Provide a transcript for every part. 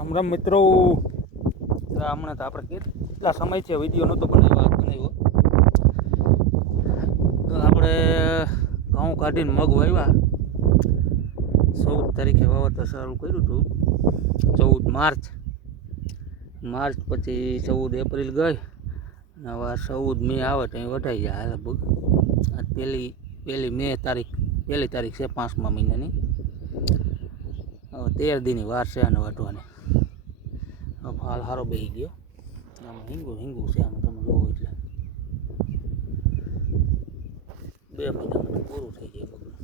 રામ રામ મિત્રો. હમણાં તો આપણે કેટલા સમય છે વિડીયો નહોતો બનાવ્યો. તો આપણે ઘઉં કાઢીને મગ વાવ્યા. 14 તારીખે વાવતર શરૂ કર્યું હતું. 14 માર્ચ પછી 14 એપ્રિલ ગઈ અને હવે 14 મે આવે તો અહીં વઢાઈ જાય લગભગ. આ પહેલી તારીખ છે 5મા મહિનાની. હવે 13 દીની વાર છે આને વાટવાની. હાલ સારો બેસી ગયો. આમાં હિંગું છે આમાં તમે જોવો એટલે 2 મહિનામાં પૂરું થઈ જાય બધું.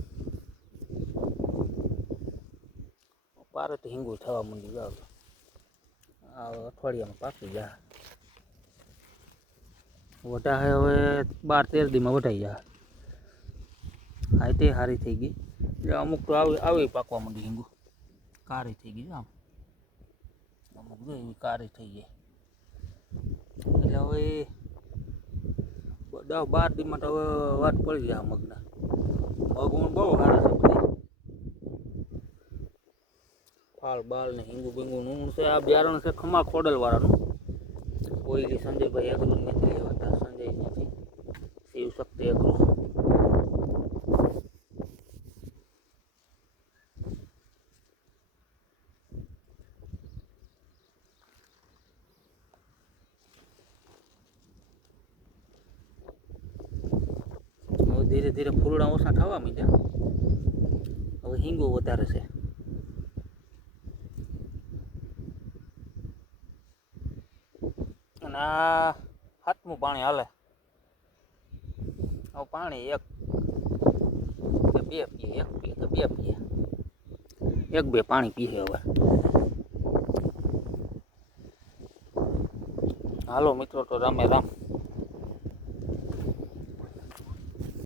પારે તો હિંગું થવા માંડી જાવ. આ અઠવાડિયામાં પાકી જાય. વઢાય હવે 12-13 દીમાં વઢાઈ જાય. હા તે સારી થઈ ગઈ. અમુક તો આવી પાકવા માંડી હિંગું. કાળી થઈ ગઈ આમ અમુક જો એવી કાળી થઈ ગઈ. એટલે હવે 10-12 દીમાં તો હવે વાત પડી જાય મગના. મગ બહુ સારા છે બધી. ફાલ બાલ ને હિંગુ બિંગુ નું છે. આ બિયારણ છે ખમા ખોડલ વાળાનું. ઓઈલી સંજયભાઈ અગ્રુ નથી લેવાતા. સંજય નથી શિવ શક્તિ અગ્રુ. ધીરે ધીરે ફૂલડા ઓછા થવા માંડ્યા. હવે હિંગુ વધારે છે. અને આ 7મું પાણી હાલે. હવે પાણી 1 કે 2 પીએ, 1 પીએ કે 2 પીએ. 1-2 પાણી પીએ હવે. હાલો મિત્રો, તો રામે રામ.